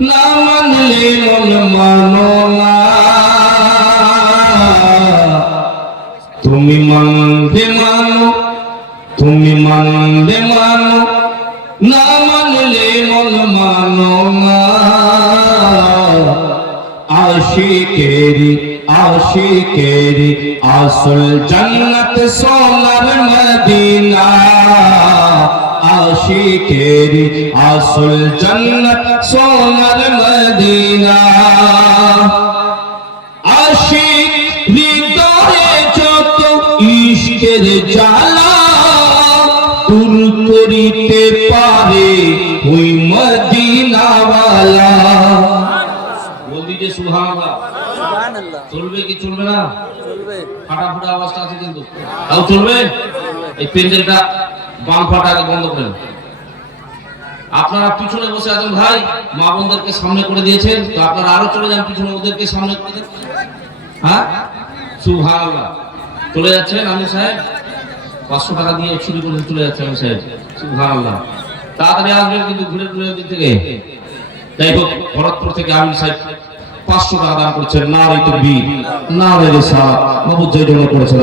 না মানলে মন মানো না, তুমি মানলে মানো, তুমি মানলে মানো, না মানলে মন মানো না। আশিকেরি আশিকেরি আসল জান্নাত সোনার মদিনা, আশিকেরি আসল জান্নাত সোনার মদিনা। আশিক হৃদয়ে যত ইশকের জ্বালা দূর করিতে পারে ওই মদিনাওয়ালা। বল দিতে সুবহানাল্লাহ। চলবে কি চলবে না? চলবে। ফাটাফাটা আওয়াজটা আছে কিন্তু তাও চলবে। এই পেন্ডেলটা বাম ফাটাকে বন্ধ করেন। আপনারা পিছনে বসে আছেন ভাই, মা বোনদেরকে সামনে করে দিয়েছেন, তো আপনারা আরো চলে যান পিছনে, ওদেরকে সামনে করে দেন। হ্যাঁ সুবহানাল্লাহ। চলে যাচ্ছেন আমিন সাহেব, 500 টাকা দিয়ে চুরি করে চলে যাচ্ছে আমিন সাহেব। সুবহানাল্লাহ। তাড়াতাড়ি আসবেন কিন্তু ঘুরে ঘুরে দিক থেকে। যাই হোক, ভরতপুর থেকে আমিন সাহেব 500 টাকা দান করেছেন। নারে তাকবীর, নারে রিসালাত, মাবুদ যে জন্য করেছেন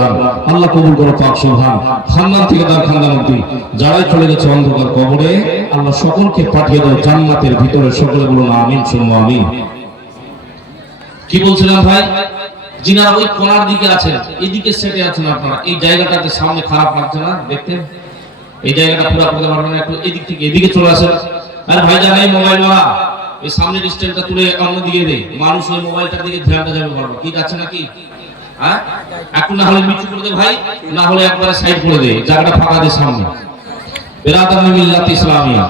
আল্লাহ কবুল করো পাক সুবহান। খানদান থেকে দান খানদান অবধি যারাই চলে গেছে অন্ধকার কবরে, আল্লাহ সকলকে পাঠিয়ে দাও জান্নাতের ভিতরে। সকলে বলুন আমিন সুম্মা আমিন। কি বলছিলাম ভাই, যিনারা ওই কোণার দিকে আছেন, এদিকে সেটে আছেন আপনারা, এই জায়গাটাতে সামনে খারাপ লাগছে না দেখতে? এই জায়গাটা পুরো করতে পারবেন না, একটু এদিক থেকে এদিকে চলে আসেন। আরে ভাই জানাই মোবাইল ওয়ালা, এই সামনের স্ট্যান্ডটা তুলে অন্য দিকে দে, মানুষ ওই মোবাইলটার দিকে ধ্যানটা যাবে পারবে। কি যাচ্ছে নাকি? হ্যাঁ একটু না হলে নিচু করে দে ভাই, না হলে একবারে সাইড করে দে, জায়গাটা ফাঁকা দে সামনে। বিরাদার মিল্লাত ইসলামিয়া।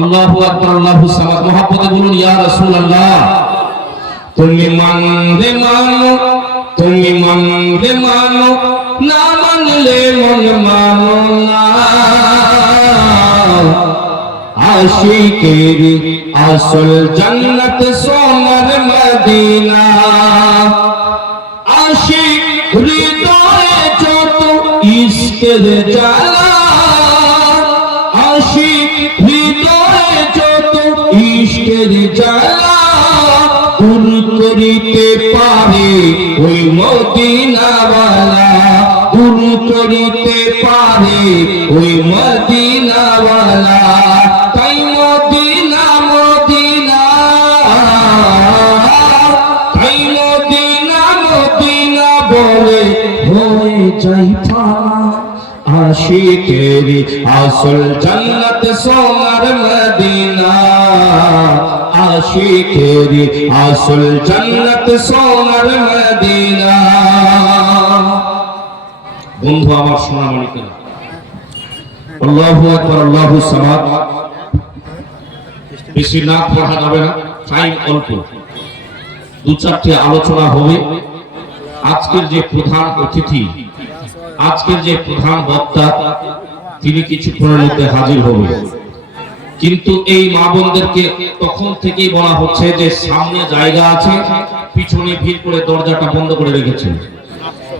আল্লাহু আকবার, আল্লাহু সামাদ। মহব্বতে বলুন ইয়া রাসূলুল্লাহ। তুমি মানলে মানো, তুমি মানলে মানো, না মানলে মন মানো না। আশিকেরি আসল জান্নাত সোনার মদিনা। আশিক হৃদয়ে যত ইশকের জ্বালা, আশিক হৃদয়ে যত ইশকের জ্বালা দূর করিতে পারে ওই মদিনাওয়ালা, দূর করিতে পারে ওই মদিনাওয়ালা। তাই মদিনা মদিনা, তাই মদিনা মদিনা বলে হয়ে যাই পানা। আশিকেরি আসল জান্নাত সোনার মদিনা, আশিকেরি আসল জান্নাত সোনার মদিনা। বন্ধু আমার সোনা মানিকেরা, আল্লাহু আকবার, আল্লাহু সামাদ। বেশি না পড়া যাবে না, টাইম অল্প, 2-4টি আলোচনা হবে। আজকের যে প্রধান অতিথি, আজকের যে প্রধান বক্তা, তিনি কিছুক্ষণের মধ্যে হাজির হবে। কিন্তু এই মা বোনদেরকে তখন থেকেই বলা হচ্ছে যে সামনে জায়গা আছে, পিছনে ভিড় করে দরজাটা বন্ধ করে রেখেছেন,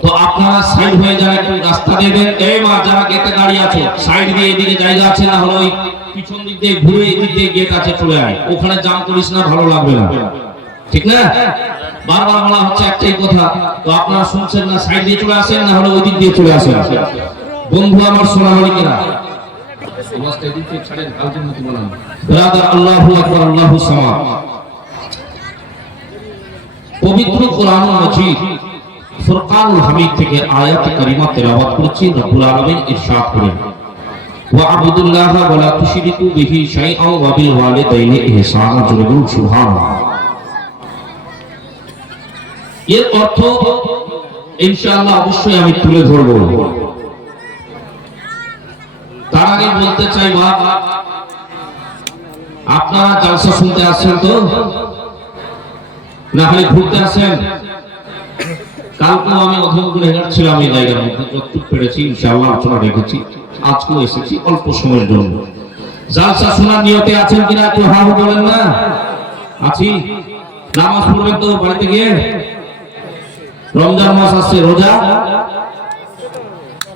তো আপনারা সাইড হয়ে যান, একটু রাস্তা দিয়ে দেন। এই মা যারা গেটে দাঁড়িয়ে আছে, সাইড দিয়ে এদিকে জায়গা আছে, না হলে ওই পিছন দিক দিয়ে ঘুরে এদিক দিয়ে গেট আছে, চলে আয়। ওখানে জাম করিস না, ভালো লাগবে না, ঠিক না? বারবার বলা হচ্ছে একটাই কথা, তো আপনারা শুনছেন না, সাইড দিয়ে চলে আসেন, না হলে ওই দিক দিয়ে চলে আসেন। বন্ধু আমার সোনা মানিকেরা, আল্লাহু আকবার, আল্লাহু সামাদ। পবিত্র কোরআন মাজিদ ফুরকানুল হামিদ থেকে আয়াত কারিমা তেলাওয়াত করছি। রব্বুল আলামিন ইরশাদ করেন, ওয়া আবুদুল্লাহ ওয়া লা তুশরিকু বিহি শাইআন ওয়া বিল ওয়ালিদাইনি ইহসানা। জোরে বলুন সুবহানাল্লাহ। এর অর্থ ইনশাআল্লাহ অবশ্যই আমি তুলে ধরব। তার আগে বলতে চাই, মা আপনারা জালসা শুনতে আসছেন তো, না খালি ঘুরতে আসেন? কালকেও আমি অধ্যয়ন করে হেঁটছিলাম এই জায়গার মধ্যে, যতটুকু পেরেছি ইনশাআল্লাহ আলোচনা রেখেছি। আজকেও এসেছি অল্প সময়ের জন্য। জালসা শোনার নিয়তে আছেন কিনা একটু হাত বলেন না। আছি। নামাজ পড়বেন তো বাড়িতে গিয়ে? রমজান মাস আসছে, রোজা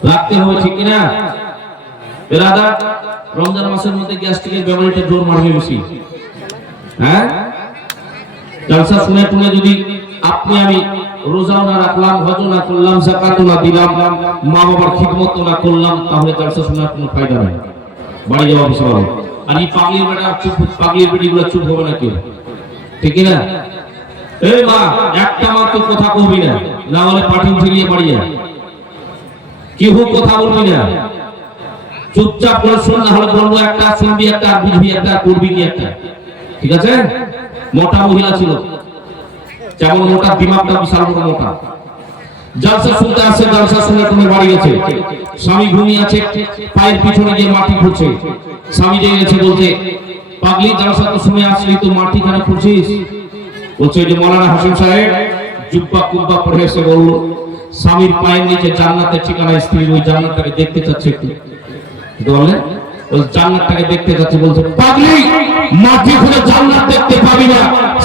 রাখতে হবে, ঠিক কিনা? বেরাদা, রমজান মাসের মধ্যে গ্যাস্ট্রিকের ব্যবহারটা জোর মারবে বেশি। হ্যাঁ, জলসা শুনে টুনে যদি আপনি আমি রোজাও না রাখলাম, হজ না করলাম, যাকাতও না দিলাম, মা বাবার খিদমত না করলাম, তাহলে জলসা শোনার কোনো ফায়দা নাই, বাড়ি যাওয়া বিষয় হবে। আর এই পাগলির বেটা চুপ, পাগলির বেটিগুলো চুপ হবে না কেউ, ঠিক না? এই মা একটা মাত্র কথা কবি না, না হলে পাঠি উঠে গিয়ে বাড়ি যায়, কেউ কথা বলবি না, চুপচাপ করে শুন, না হলে বলবো একটা, শুনবি একটা, আর বুঝবি একটা, করবি কি একটা, ঠিক আছে? মোটা মহিলা ছিল, যেমন মোটা দিমাগটা বিশাল বড় মোটা। জলসা শুনতে আসে, জলসা শুনে তুমি বাড়ি গেছে, স্বামী ঘুমিয়ে আছে, পায়ের পিছনে গিয়ে মাটি খুঁড়ছে, স্বামী জেগে গেছে, বলছে পাগলি জলসা তো শুনে আসলি, তো মাটি কেন খুঁড়ছিস? বলছে যে মৌলানা হাসিম সাহেব জুব্বা কুব্বা পরে এসে বলল স্বামীর পায়ের নিচে জান্নাতের ঠিকানা, স্ত্রীর ওই জান্নাতটাকে দেখতে চাচ্ছে, একটু বলে ওই জান্নাতটাকে দেখতে যাচ্ছে। বলছে পাগলি মাটি খুঁড়ে জান্নাত দেখতে পাবি না,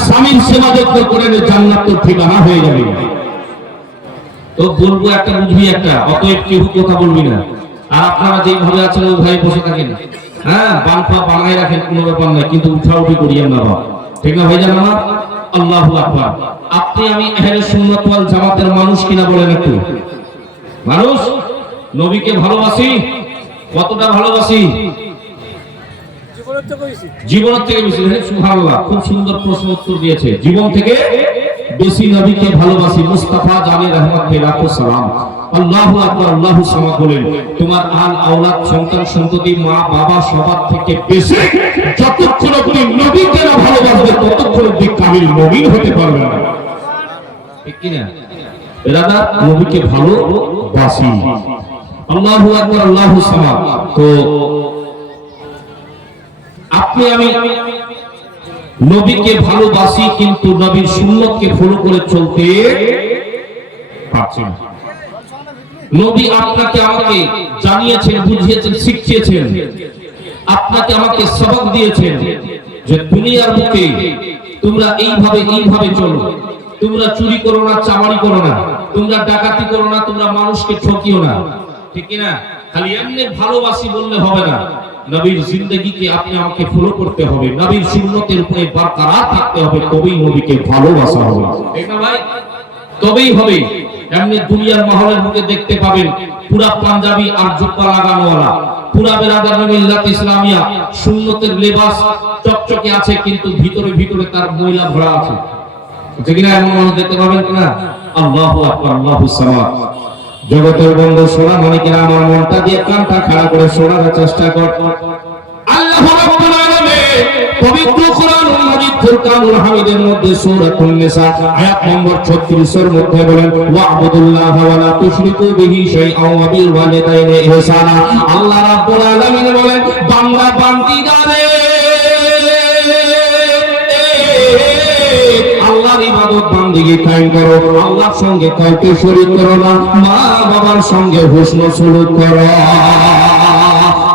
স্বামীর সেবা যত্ন করে জান্নাত তোর ঠিকানা হয়ে যাবে। তো বলবো একটা, বুঝবি একটা, অতএব কেউ কথা বলবি না। আর আপনারা যেভাবে আছেন ওইভাবে বসে থাকেন, হ্যাঁ, বানপা বানায় রাখেন, কোনো ব্যাপার নাই, কিন্তু উঠাউঠি করিয়েন না, ঠিক না ভাই? জান আমার আল্লাহু আকবার। আপনি আমি আহলে সুন্নাত ওয়াল জামাতের মানুষ কিনা বলেন একটু? মানুষ। নবীকে ভালোবাসি, কতটা ভালোবাসি? জীবনের থেকে বেশি। সুবহানাল্লাহ, খুব সুন্দর প্রশ্ন উত্তর দিয়েছে। জীবন থেকে বেশি নবীকে ভালোবাসি। মুস্তাফা জানি রহমত কে লাখো সালাম। আল্লাহু আকবার, আল্লাহু সামাদ বলেন, তোমার আল আওলাদ, সন্তান সন্ততি, মা বাবা সবার থেকে বেশি যতক্ষণ আপনি নবীকে না ভালোবাসবে ততক্ষণ আপনি কামিল মুমিন হতে পারবেন না, ঠিক কি না? এরাদা নবীকে ভালোবাসি। আল্লাহু আকবার, আল্লাহু সামাদ। তো আপনি আমি নবীকে ভালোবাসি, কিন্তু নবীর সুন্নতকে ফলো করে চলতে পারছি না। নবী আপনাকে আমাকে জানিয়েছেন, বুঝিয়েছেন, শিখিয়েছেন, আপনাকে আমাকে সবক দিয়েছেন যে দুনিয়ার বুকে তোমরা এইভাবে চলো, তোমরা চুরি করো না, চামারি করো না, তোমরা ডাকাতি করো না, তোমরা মানুষকে ঠকিও না, ঠিক না? খালি এমনি ভালোবাসি বললে হবে না, নবীর জিন্দেগিকে আপনি আমাকে ফলো করতে হবে, নবীর সুন্নতের উপরে বরকরার থাকতে হবে, তবেই নবীকে ভালোবাসা হবে, ঠিক না ভাই? তবেই হবে। এমনি দুনিয়ার মহলের মুখে দেখতে পাবেন পুরা পাঞ্জাবি আর জুব্বা লাগানোওয়ালা, পুরা বেরাদার মিল্লাত ইসলামিয়া, সুন্নতের লেবাস চকচকে আছে, কিন্তু ভিতরে ভিতরে তার ময়লা ভরা আছে, ঠিক না? এমন মানুষ দেখতে পাবেন কিনা? আল্লাহু আকবার, আল্লাহু সামাদ। জগতের বন্ধু সোনা মানিকেরা, আমার মনটা দিয়ে কানটা খাড়া করে শোনার চেষ্টা কর। আল্লাহ রাব্বুল আলামিন পবিত্র কোরআনুল মাজিদ ফুরকানুল হামিদের মধ্যে সূরাতুন নিসা আয়াত নম্বর 36 এর মধ্যে বলেন, ওয়া'বুদুল্লাহ ওয়া লা তুশরিকু বিহি শাইআন ওয়া বিল ওয়ালিদাইনি ইহসানা। আল্লাহ রাব্বুল আলামিন বলেন, বান্দা বান্দীদারে আল্লাহর ইবাদত বান্দিগি কায়েম করো, আল্লাহর সঙ্গে কাউকে শরীক করো না, মা বাবার সঙ্গে হুসন সুলুক করো।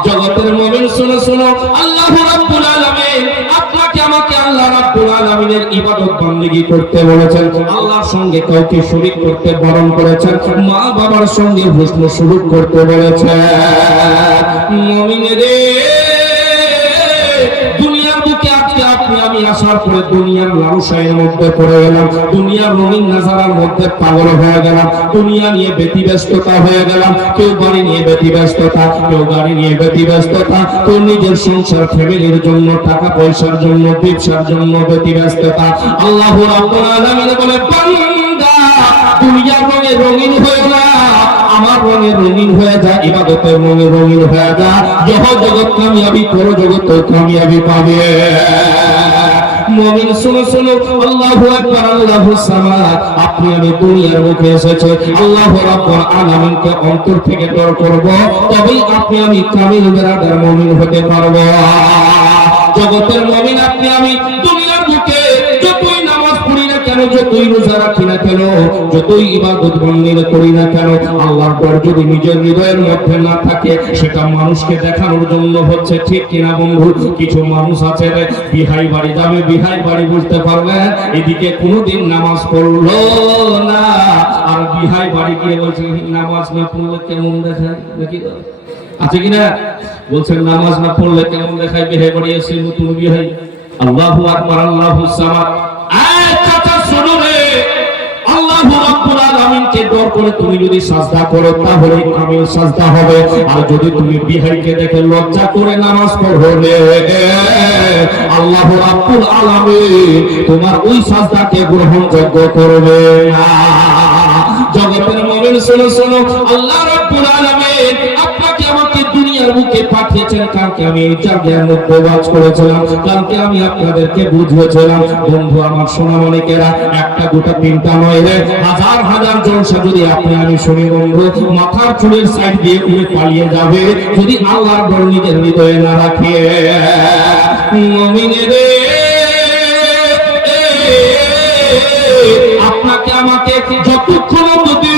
জগতের মুমিন শুনো, আল্লাহ রাব্বুল আলামিন আপনাকে আমাকে আল্লাহ রাব্বুল আলামিনের ইবাদত বান্দিগি করতে বলেছেন, আল্লাহর সঙ্গে কাউকে শরীক করতে বারণ করেছেন, মা বাবার সঙ্গে হুসন সুলুক করতে বলেছেন। মুমিনেরে, দুনিয়ার বুকে আপনি আমি আসার পরে দুনিয়ার লালসার মধ্যে পড়ে গেলাম, দুনিয়ার রঙিন নাজারার মধ্যে পাগল হয়ে গেলাম, দুনিয়া নিয়ে ব্যতিব্যস্ততা হয়ে গেলাম, কেউ বাড়ি নিয়ে ব্যতিব্যস্ততা, কেউ গাড়ি নিয়ে ব্যতিব্যস্ততা, কেউ নিজের সংসার ফ্যামিলির জন্য, টাকা পয়সার জন্য, ব্যবসার জন্য ব্যতিব্যস্ততা। আল্লাহ রাব্বুল আলামিন বলে, বান্দা দুনিয়ার রঙে রঙিন হয়ে না, আমার রঙে রঙিন হয়ে যায়, ইবাদতের রঙে রঙিন হয়ে যায়, জগৎ কামিয়াবি করো, জগৎ কামিয়াবি পাবে। মুমিন শুনো, আল্লাহু আকবার, আল্লাহু সামাদ। আপনি আমি দুনিয়ার মুখে এসেছে আল্লাহ রাব্বুল আলামিনকে অন্তর থেকে ডর করব, তবেই আপনি আমি কামিল বেরাদার মুমিন হতে পারব। জগতের মুমিন আপনি আমি দুনিয়ার মুখে যতই নামাজ পড়ি না কেন, যতই রোজা রাখি না কেন, যতই ইবাদত বন্দেগি করি না কেন, আল্লাহর ডর যদি নিজের হৃদয়ের মধ্যে না থাকে, সেটা মানুষকে দেখানোর জন্য হচ্ছে, ঠিক কিনা বন্ধু? কিছু মানুষ আছে রে, বিহাই বাড়ি যাবে, বিহাই বাড়ি বুঝতে পারবে, এদিকে কোনোদিন নামাজ পড়লো না, আর বিহাই বাড়ি গিয়ে বলছে নামাজ না পড়লে কেমন দেখায়, নাকি আছে কিনা? বলছেন নামাজ না পড়লে কেমন দেখায়, বিহাই বাড়ি এসে নতুন বিহাই আল্লাহু আকবার, আল্লাহুস সামাদ। এই চাচা শোনো রে, আল্লাহু রাব্বুল আলামিনকে ডর করে তুমি যদি সাজদা করো তাহলে কামিল সাজদা হবে। আর যদি তুমি বিহাইকে দেখে লজ্জা করে নামাজ পড়লে আল্লাহু রাব্বুল আলামিন তোমার ওই সাজদাকে গ্রহণযোগ্য করবে না। জগতের মুমিন শোনো শোনো, আল্লাহ রাব্বুল আলামিন আপনাকে আমাকে দুনিয়ার বুকে পাঠিয়েছেন। কালকে আমি এই জায়গার মধ্যে ওয়াজ করেছিলাম, কালকে আমি আপনাদেরকে বুঝিয়েছিলাম। বন্ধু আমার সোনামণিকেরা, একটা গোটা তিনটা নয় রে, হাজার হাজার জলসা যদি আপনি আমি শুনি বন্ধু, মাথার চুলের সাইড দিয়ে উড়ে পালিয়ে যাবে যদি আল্লাহর ডর নিজের হৃদয়ে না রাখে। মুমিনের আপনাকে আমাকে যতক্ষণ যদি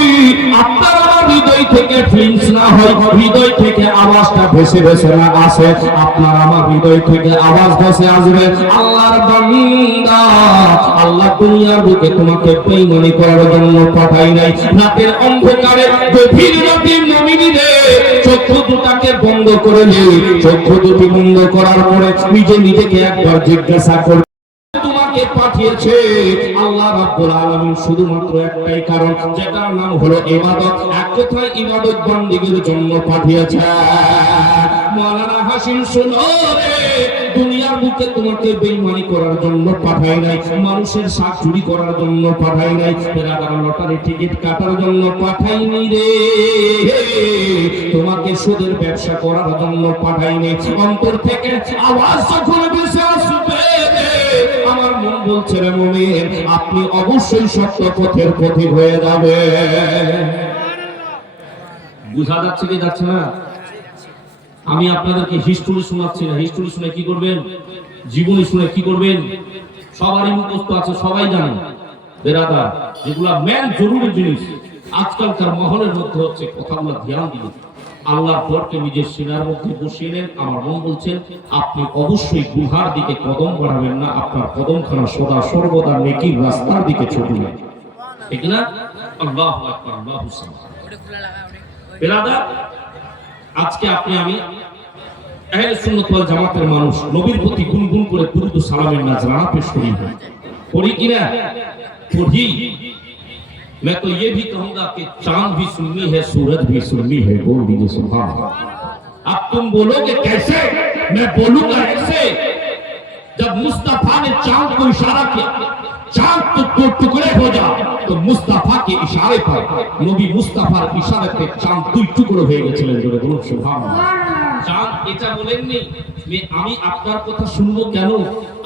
আপনার আমার হৃদয় থেকে ফিলিংস না হয়, হৃদয় থেকে আওয়াজটা ভেসে ভেসে না আসে, আপনার আমার হৃদয় থেকে আওয়াজ ভেসে আসবে আল্লাহর বান্দা, আল্লাহ দুনিয়ার বুকে তোমাকে বেঈমানি করার জন্য পাঠাই নাই। রাতের অন্ধকারে গভীর রাতে মুমিনরে চক্ষু দুটাকে বন্ধ করে নে, চক্ষু দুটি বন্ধ করার পরে নিজেকে একবার জিজ্ঞাসা করবে তোমাকে পাঠিয়েছে আল্লাহ রাব্বুল আলামিন শুধুমাত্র একটাই কারণ, যেটার নাম হলো ইবাদত। এক কথায় ইবাদত বندگির জন্য পাঠিয়েছে। মাওলানা হাসিম শোনো রে, দুনিয়ার বুকে তোমাকে বেঈমানি করার জন্য পাঠাই নাই, মানুষের শাক চুরি করার জন্য পাঠাই নাই, বেরাদার লটারি টিকিট কাটার জন্য পাঠাইনি রে, তোমাকে সুদের ব্যবসা করার জন্য পাঠাইনি। অন্তর থেকে আওয়াজ যখন ভেসে আসবে আমার মন বলছে রে মুমিন, আপনি অবশ্যই সত্য পথের পথিক হয়ে যাবে। বুঝা যাচ্ছে কি যাচ্ছে না? আমি আপনাদেরকে হিস্টোরি শোনাচ্ছি না, হিস্টোরি শুনে কি করবেন, জীবনী শুনে কি করবেন, সবারই মুখস্থ আছে, সবাই জানে। বেরাদার, যেগুলা মেন জরুরি জিনিস আজকালকার মহলের মধ্যে হচ্ছে কথাগুলো ধ্যান দিন। আল্লাহর ডরকে নিজের সিনার মধ্যে বসিয়ে নেন। আমার মন বলছেন আপনি অবশ্যই গুহার দিকে কদম বাড়াবেন না, আপনার কদমখানা সদা সর্বদা নেকির রাস্তার দিকে ছুটবে, ঠিক না? আল্লাহু আকবার, আল্লাহুস সামাদ। বেরাদার, আজকে আপনি আমি আহলে সুন্নাত ওয়াল জামাতের মানুষ, নবীর প্রতি গুনগুন করে দুরূদ ও সালামের নাজরানা পেশ করি, পড়ি কিনা? পড়ি। मैं तो ये भी कहूंगा कि चांद भी सुन्नी है, सूरज भी सुन्नी है, बोल दीजिए सुभान अल्लाह। अब तुम बोलोगे कैसे? मैं बोलूंगा ऐसे। जब मुस्तफा ने चांद को इशारा किया, चांद तो टुकड़े हो जा, तो मुस्तफा के इशारे पर, नबी मुस्तफार इशारे पे चांद दुई टुकड़े হয়ে গেছিলেন। জোরে বলুন সুবহানাল্লাহ। চাঁদ এটা বলেননি যে আমি আপনার কথা শুনবো কেন,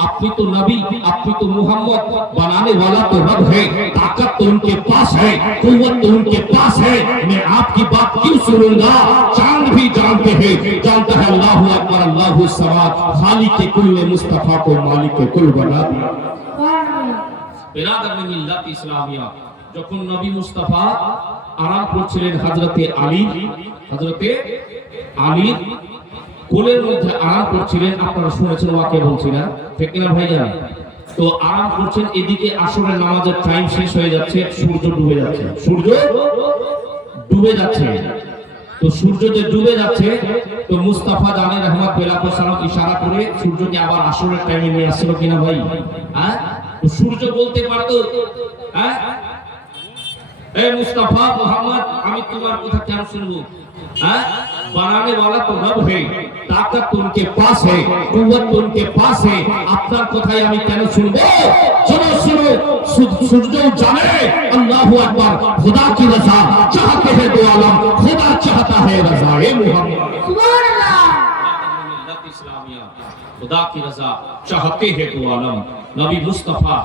আপনি তো নবী, আপনি তো মুহাম্মদ, बनाने वाला तो रब है, ताकत तो उनके पास है, कुव्वत तो उनके पास है, मैं आपकी बात क्यों सुनूंगा? चांद भी जानते हैं, जानता है अल्लाहु अकबर, अल्लाहुस समाद, खालिक कुल ने मुस्तफा को मालिक कुल बना दिया। बिरादर मिल्लत इस्लामिया, যখন নবী মুস্তাফা আরাম করছিলেন হযরতে আলী কোলের মধ্যে আরাম করছিলেন, আপনারা শুনেছেন, ওয়াকে বলছি না, ঠিক না ভাইজান? তো আরাম করছেন, এদিকে আসরের নামাজের টাইম শেষ হয়ে যাচ্ছে, সূর্য ডুবে যাচ্ছে, তো সূর্য যে ডুবে যাচ্ছে, তো মুস্তাফা জানে রহমত বেলাকো সালাম ইশারা করে সূর্যকে আবার আসরের টাইমে নিয়ে আসছিল কিনা ভাই? হ্যাঁ, তো সূর্য বলতে পারতো, হ্যাঁ ए मुस्तफा मोहम्मद, আমি তোমার কথা কেন শুনবো? हाँ? बनाने वाला तो रब है, ताकत तो उनके पास है, कुव्वत तो उनके पास है, আপনার কথাই আমি কেন শুনবো? सुनो सुनो, सूरज जाने अल्लाहु अकबर, खुदा की रजा चाहते हैं दो आलम, खुदा चाहता है रजा ए मोहम्मद, सुभान अल्लाह। मिल्लत इस्लामिया, खुदा की रजा चाहते हैं दो आलम, नबी मुस्तफा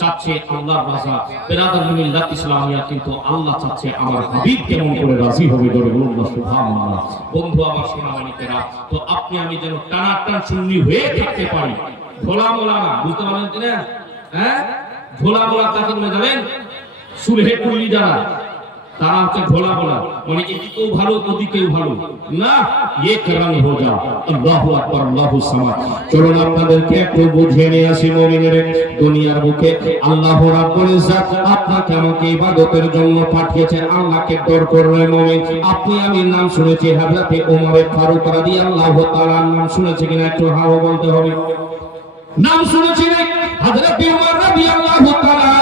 চাচ্ছে আল্লাহর রাজা। বেরাদার মিল্লাত ইসলামিয়া, কিন্তু আল্লাহ চাচ্ছে আমার হাবিব কেমন করে রাজি হবে, ধরে বলুন না সুবহানাল্লাহ। বন্ধু আমার সোনামণিকেরা, তো আপনি আমি যেন টানাটান সুন্নি হয়ে থাকতে পারি, ভোলা মোলা না, বুঝতে পারলেন কিনা? হ্যাঁ, ভোলা মোলা কাকে বলে জানেন? সুলহে কুল্লি যারা, তারা হচ্ছে ভোলা মোলা, মানে এদিকেও ভালো ওদিকেও ভালো না, ये करम हो जाओ। আল্লাহু আকবার, আল্লাহুস সামাদ। চলুন আপনাদেরকে একটু বুঝিয়ে নিয়ে আসি মুমিনের, দুনিয়ার বুকে আল্লাহ রাব্বুল ইজ্জত আপনাকে আমাকে ইবাদতের জন্য পাঠিয়েছে। আল্লাহকে ডর করবে মুমিন। আপনি আমি নাম শুনেছি হযরত ওমর ফারুক রাদিয়াল্লাহু তাআলার নাম শুনেছি কিনা একটু হাও বলতে হবে। নাম শুনেছিলেন হযরত উমর রাদিয়াল্লাহু তাআলা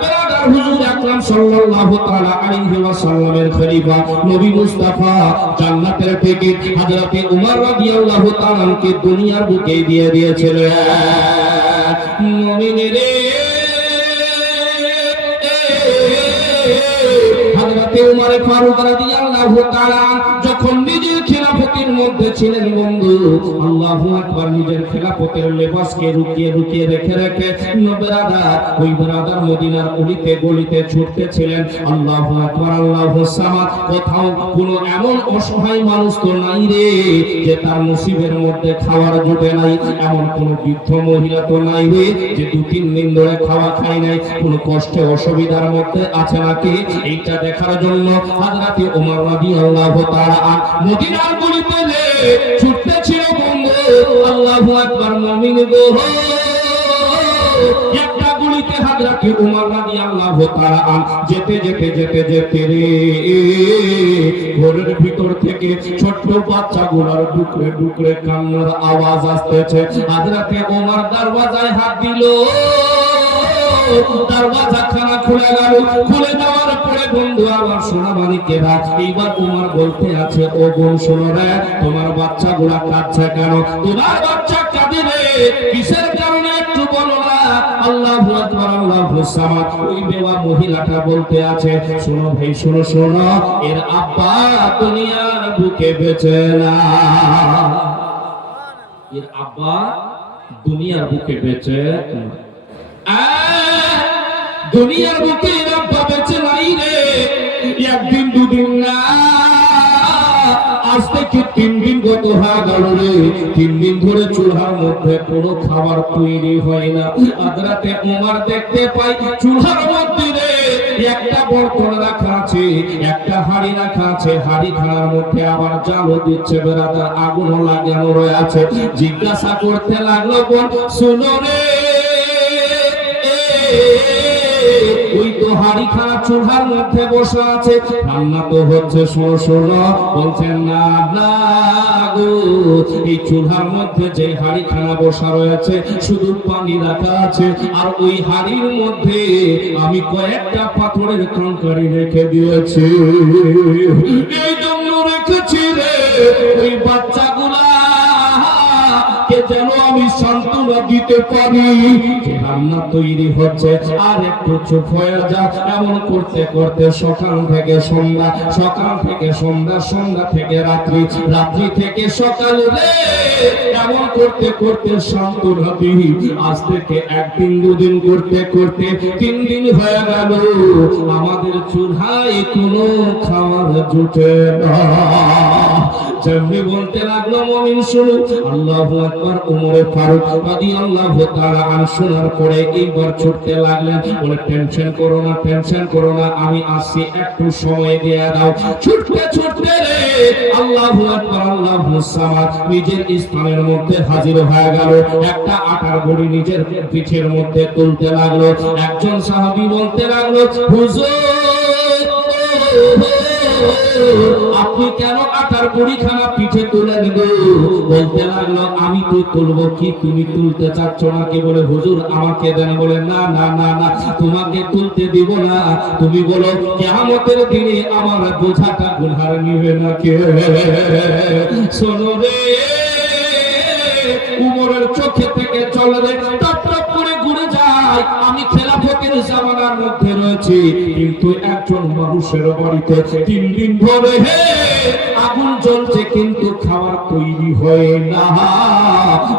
বেরাদার হুজুর আকরাম সাল্লাল্লাহু তাআলা আলাইহি ওয়াসাল্লামের খলিফা নবী মুস্তাফা জান্নাতের থেকে হযরত উমর রাদিয়াল্লাহু তাআলাকে দুনিয়ার বুকে দিয়ে দিয়েছিলেন। মুমিনেরে হযরত উমর ফারুক রাদিয়াল্লাহু তাআলা যখন নিজের খেলাফতের মধ্যে ছিলেন বন্ধু, আল্লাহু আকবার, নিজের খেলাফতের লেবাসকে রুকিয়ে রুকিয়ে রেখে রেখে ওই বেরাদার মদিনার অলিতে গলিতে ছুটতেছিলেন। আল্লাহু আকবার, আল্লাহু সামাদ। কোথাও কোনো এমন অসহায় মানুষ তো নাই রে যে তার নসিবের মধ্যে খাওয়ার জোটে নাই, এমন কোন বৃদ্ধ মহিলা তো নাই রে যে 2-3 দিন ধরে খাওয়া খায় নাই, কোন কষ্টে অসুবিধার মধ্যে আছে নাকি। এইটা দেখার জন্য হযরত ওমর রাদিয়াল্লাহু তাআলা মদিনার গলিতে ছুটতেছিল বন্ধু। আল্লাহু আকবার, মুমিন গো, একটা গলিতে হযরত ওমর রাদিয়াল্লাহু তাআলা যেতে যেতে যেতে যেতে রে ঘরের ভিতর থেকে ছোট্ট বাচ্চাগুলোর ডুকরে ডুকরে কান্নার আওয়াজ আসতেছে। হযরত ওমর দরওয়াজায় হাত দিল, দরওয়াজা খানা খুলে গেল। খুলে যাওয়ার পরে বন্ধু আমার সোনা মানিকেরা এইবার ওমর বলতে আছে, ও বোন শোনো রে, তোমার বাচ্চাগুলা কাঁদছে কেন? তোমার বাচ্চা কাঁদে রে, কিসের কারণে একটু বলো না। আল্লাহু আকবার, আল্লাহু সামাদ। ওই বেওয়া মহিলাটা বলতে আছে, শোনো ভাই, শোনো শোনো, এর আব্বা দুনিয়ার বুকে বেঁচে না, এর আব্বা দুনিয়ার বুকে বেঁচে না। দুনিয়ার বুকে আব্বা বেঁচে নাই রে, একদিন দুদিন না, আজ থেকে 3 দিন গত হয়ে গেল রে। 3 দিন ধরে চুলার মধ্যে কোনো খাবার তৈরি হয় না। আদরাতে ওমর দেখতে পাই চুলার মধ্যে রে একটা বর্তন রাখা আছে, একটা হাড়ি রাখা আছে, হাড়ি খানার মধ্যে আবার জালও দিচ্ছে, বেরাদার আগুনও লাগানো রয়েছে। জিজ্ঞাসা করতে লাগলো, বোন শোনো রে, ওই তো হাড়ি খানা চুলার মধ্যে বসে আছে, রান্না তো হচ্ছে, শোনো শোনো। বলছেন না না গো, এই চুলার মধ্যে যে হাড়ি খানা বসা রয়েছে শুধু পানি রাখা আছে, আর ওই হাড়ির মধ্যে আমি কয়েকটা পাথরের কঙ্কারি রেখে দিয়েছি। এই জন্য রেখেছি রে, ওই বাচ্চাগুলা যেন আমি সান্ত্বনা দিতে পারি। রান্না তৈরি হচ্ছে, আর একটু চুপ হয়ে যা। এমন করতে করতে সকাল থেকে সন্ধ্যা, সকাল থেকে সন্ধ্যা, সন্ধ্যা থেকে রাত্রি, রাত্রি থেকে সকাল রে, এমন করতে করতে সান্ত্বনা দিই। আজ থেকে 1 দিন 2 দিন করতে করতে 3 দিন হয়ে গেল, আমাদের চুলহায় কোনো খাবার জুটে না। যেমনি বলতে লাগলো, মুমিন শুনো। আল্লাহু আকবার। ওমর ফারুক রাদিয়াল্লাহু তাআলা শোনার পরে এইবার ছুটতে লাগলেন, বলে টেনশন করো না, টেনশন করো না, আমি আসছি, একটু সময় দিয়ে দাও। ছুটতে ছুটতে রে আল্লাহু আকবার, আল্লাহু সামাদ, নিজের স্থানের মধ্যে হাজির হয়ে গেল। একটা আটার বড়ি নিজের পিঠের মধ্যে তুলতে লাগলো। একজন সাহাবী বলতে লাগলো, হুজুর আপনি কেন আটার বড়িখানা পিঠে তুলে নিব? বলতে লাগলো, আমি তো তুলবো কি, তুমি তুলতে চাচ্ছ নাকি? বলে, হুজুর আমাকে দেন। বলে, না না না না, তোমাকে তুলতে দিব না। তুমি বলো কিয়ামতের দিনে আমার বোঝাটা গুনহার নিবে না কে? শোনো রে, উমরের চোখে থেকে জল রে টপ টপ করে ঘুরে যায়। আমি খেলাফতের জামানার মধ্যে রয়েছি, কিন্তু একজন মানুষের বাড়িতে 3 দিন ধরে আগুন জ্বলছে, কিন্তু খাবার তৈরি হয় না।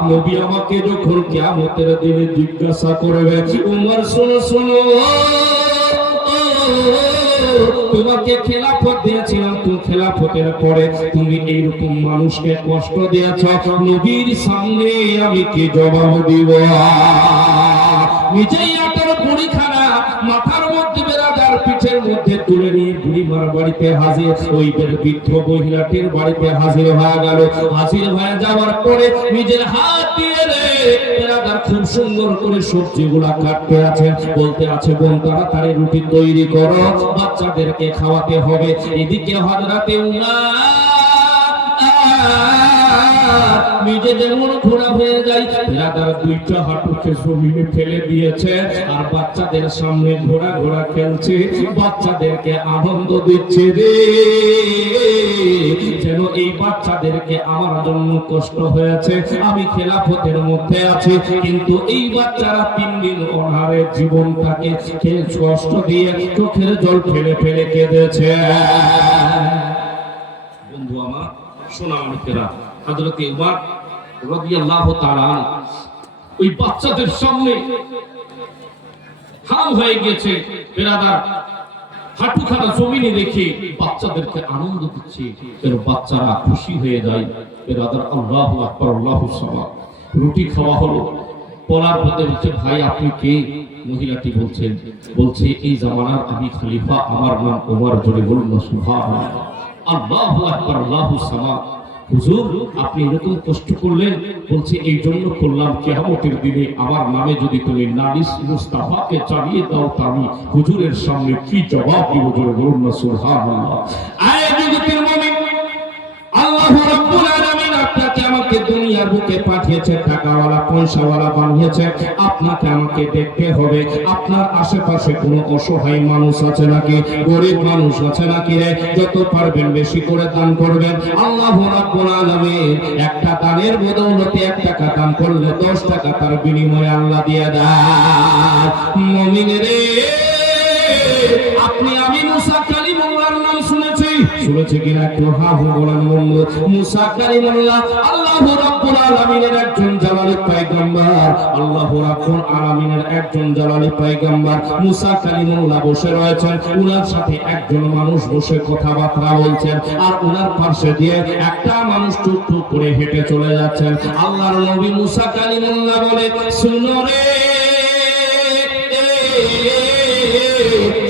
নবী আমাকে যখন কিয়ামতের দিনে জিজ্ঞাসা করবে, উমর শোনো শোনো, তোমাকে খেলাফত দিয়েছিলাম, তুমি খেলাফতের পরে তুমি এইরকম মানুষকে কষ্ট দিয়েছ, নবীর সামনে আমি কি জবাব দিব? নিজেই আটার বড়িখানা মাথার মধ্যে বেরাদার পিঠের মধ্যে তুলে নিয়ে বুড়িমার বাড়িতে হাজির, ওই বৃদ্ধ মহিলাটির বাড়িতে হাজির হয়ে গেল। হাজির হয়ে যাওয়ার পরে নিজের হাত দিয়ে বেরাদার খুব সুন্দর করে সবজিগুলা কাটতে আছে, বলতে আছে, বোন তাড়াতাড়ি রুটি তৈরি করো, বাচ্চাদেরকে খাওয়াতে হবে। এদিকে হযরতে উমর নিজে যেমন ঘোড়া হয়ে যায়, বেরাদার দুইটা হাঁটুকে জমিনে ফেলে দিয়েছে আর বাচ্চাদের সামনে ঘোড়া ঘোড়া খেলছে, বাচ্চাদেরকে আনন্দ দিচ্ছে রে, যেন এই বাচ্চাদেরকে আমার জন্য কষ্ট হয়েছে, আমি খেলাফতের মধ্যে আছি, কিন্তু এই বাচ্চারা 3 দিন অনাহারে জীবনটাকে কষ্ট দিয়ে চোখের জল ফেলে ফেলে কেঁদেছে। বন্ধু আমার, শোনা অনেকেরা, হযরত উমর রাদিয়াল্লাহু তাআলা ওই বাচ্চাদের সামনে হাম হয়ে গেছে, বেরাদার হাঁটুখানা জমিনে রেখে বাচ্চাদেরকে আনন্দ দিচ্ছে, এর বাচ্চারা খুশি হয়ে যায়। বেরাদার আল্লাহু আকবার, আল্লাহু সামাদ। রুটি খাওয়া হলো, বলার পথে বলছে, ভাই আপনি কে? মহিলাটি বলছে এই জামানার আমি খলিফা, আমার নাম ওমর। জোরে বলুন না সুবহানাল্লাহ। আল্লাহু আকবার, আল্লাহু সামাদ। হুজুর আপনি এরকম কষ্ট করলেন? বলছে এই জন্য করলাম, কিয়ামতের দিনে আমার নামে যদি তুমি নালিশ মুস্তাফাকে চালিয়ে দাও, তা আমি হুজুরের সামনে কি জবাব দিব? জোরে বলুন না সুবহানাল্লাহ। আয় জগতের মুমিন, আল্লাহ রাব্বুল আলামিন আপনাকে আমাকে দুনিয়ার বুকে পাঠিয়েছে, টাকাওয়ালা পয়সাওয়ালা বানিয়েছে, আপনাকে আমাকে দেখতে হবে আপনার আশেপাশে কোনো অসহায় মানুষ আছে নাকি, গরিব মানুষ আছে নাকি রে? যত পারবেন বেশি করে দান করবেন। আল্লাহ রাব্বুল আলামিন একটা দানের বদৌলতে 1 টাকা দান করলে 10 টাকা তার বিনিময়ে আল্লাহ দিয়ে দেয়। মুমিন রে, আপনি আমি মুসা কালিমুল্লাহর নাম শুনেছি কিনা একটু হা হু বলেন বন্ধু। মুসা কালিমুল্লাহ আল্লাহ রাব্বুল আলামিনের একজন জালালি পয়গম্বর, আল্লাহ রাব্বুল আলামিনের একজন জালালি পয়গম্বর। মুসা কালিমুল্লাহ বসে রয়েছেন, উনার সাথে একজন মানুষ বসে কথাবার্তা বলছেন, আর উনার পাশে দিয়ে একটা মানুষ টুকটুক করে হেঁটে চলে যাচ্ছেন। আল্লাহর নবী মুসা কালিমুল্লাহ বলে, শুনো রে,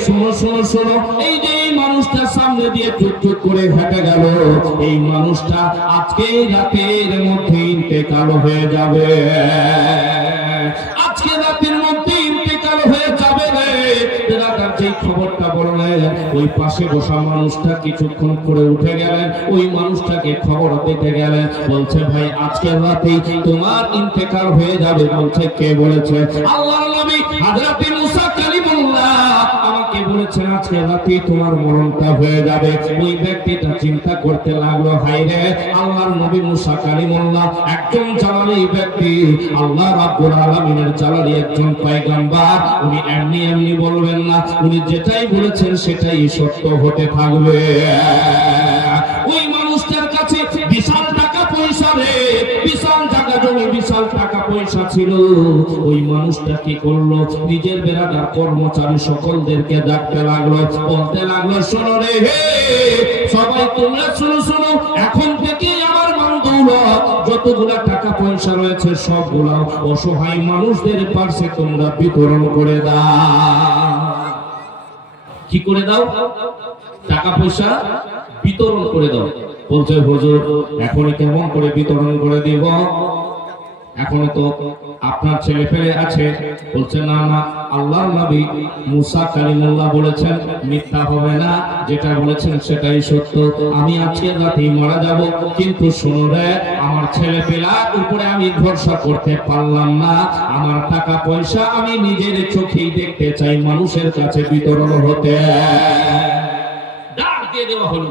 শোনো শোনো শোনো, এই যে মানুষটা সামনে দিয়ে টুকটুক করে হেঁটে গেল, এই মানুষটা আজকে রাতের মধ্যে ইন্তেকাল হয়ে যাবে, আজকে রাতের মধ্যে ইন্তেকাল হয়ে যাবে রে। বেরাদার যেই খবরটা বললেন, ওই পাশে বসা মানুষটা কিছুক্ষণ পরে উঠে গেলেন, ওই মানুষটাকে খবর দিতে গেলেন, বলছে ভাই আজকে রাতেই তোমার ইন্তেকাল হয়ে যাবে। বলছে কে বলেছে? আল্লাহর নবী হযরত মুসা কালিমুল্লাহ আমাকে বলেছেন আজকে রাতে তোমার মরণটা হয়ে যাবে। ওই ব্যক্তিটা চিন্তা করতে লাগলো, হায় রে, আল্লাহর নবী মুসা কালিমুল্লাহ একজন জালালি ব্যক্তি, আল্লাহ রাব্বুল আলামিনের জালালি একজন পয়গম্বর, উনি এমনি এমনি বলবেন না, উনি যেটাই বলেছেন সেটাই সত্য হতে থাকবে। ওই মানুষটার কাছে বিশাল টাকা পয়সা রে, বিশাল জায়গা জমি, বিশাল টাকা পয়সা ছিল। ওই মানুষটা কি করলো? নিজের বেরাদার কর্মচারী সকলদেরকে ডাকতে লাগলো, বলতে লাগলো, শোনো রে হে সবাই, তোমরা শোনো শোনো, এখন থেকে আমার মাল-দৌলত যতগুলা টাকা পয়সা রয়েছে সবগুলা অসহায় মানুষদের পাশে তোমরা বিতরণ করে দাও। কি করে দাও? টাকা পয়সা বিতরণ করে দাও। বলছে হুজুর এখনই কেমন করে বিতরণ করে দিব? এখন তো আপনার ছেলে পেলে আছে। বলছে না না, আল্লাহর নবী মুসা কালিমুল্লাহ বলেছেন, মিথ্যা হবে না, যেটা বলেছেন সেটাই সত্য। আমি আজকে রাতেই মারা যাব, কিন্তু শোনো রে, আমার ছেলে পেলার উপরে আমি ভরসা করতে পারলাম না, আমার টাকা পয়সা আমি নিজের চোখেই দেখতে চাই মানুষের কাছে বিতরণ হতে। ডাক দিয়ে দেওয়া হলো,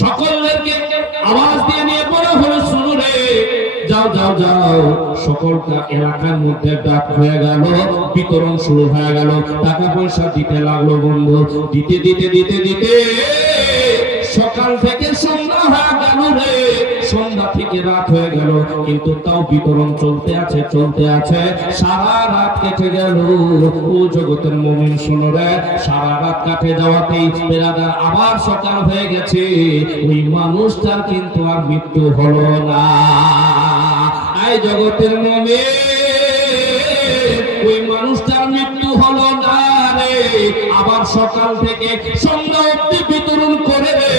সকলকে আওয়াজ দিয়ে নিয়ে বলা হলো, শুনো রে, যাও যাও যাও। সকলটা এলাকার মধ্যে ডাক হয়ে গেল, বিতরণ শুরু হয়ে গেল, টাকা পয়সা দিতে লাগলো বন্ধু। দিতে দিতে দিতে দিতে সকাল থেকে সন্ধ্যা হয়ে গেল রে, সন্ধ্যা থেকে রাত হয়ে গেল, কিন্তু তাও বিতরণ চলতে আছে চলতে আছে। সারা রাত কেটে গেল। ও জগতের মুমিন শোনো রে, সারা রাত কাটে যাওয়াতেই বেরাদার আবার সকাল হয়ে গেছে। ওই মানুষটার কিন্তু আর মৃত্যু হলো না। এই জগতের মুমিন, ওই মানুষটার মৃত্যু হলো না রে। আবার সকাল থেকে সন্ধ্যা অবধি বিতরণ করে রে,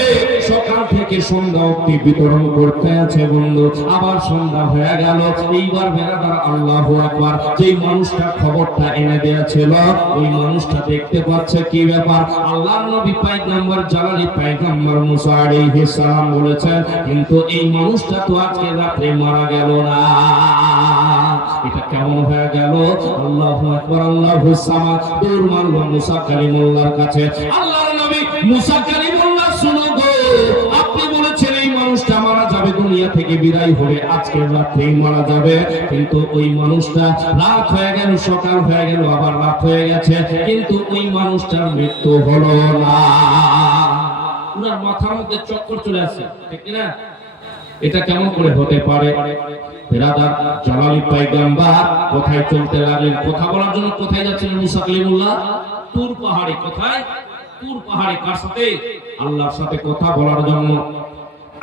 সকাল থেকে থেকে সন্ধ্যা অবধি বিতরণ করতে আছে বন্ধু। আবার সন্ধ্যা হয়ে গেল, এইবার বেরাদার আল্লাহু আকবার, যেই মানুষটা খবরটা এনে দিয়েছিল ওই মানুষটা দেখতে পাচ্ছে কি ব্যাপার। আল্লাহর নবী পয়গম্বর জালালি পয়গম্বর মুসা আলাইহিস সালাম বলেছেন, কিন্তু এই মানুষটা তো আজকে রাতে মারা গেল না। এটা কেমন হয়ে গেল? আল্লাহু আকবার, আল্লাহু সামাদ। দূর মানলো মুসা কালিমুল্লাহর কাছে। আল্লাহর নবী মুসা কালিমুল্লাহ, শুনো গো, আপনি বলেছেন এই মানুষটা মারা যাবে, দুনিয়া থেকে বিদায় হবে, আজকে রাতেই মারা যাবে, কিন্তু ওই মানুষটা রাত হয়ে গেল, সকাল হয়ে গেল, আবার রাত হয়ে গেছে, কিন্তু ওই মানুষটার মৃত্যু হলো না। ওনার মাথার মধ্যে চক্কর চলে আসে, ঠিক না? এটা কেমন করে হতে পারে? বেরাদার জালালি পয়গম্বর কোথায় চলতে লাগলেন? কথা বলার জন্য কোথায় যাচ্ছিলেন মুসা কালিমুল্লাহ? তুর পাহাড়ে। কোথায়? তুর পাহাড়ে। কার সাথে? আল্লাহর সাথে কথা বলার জন্য।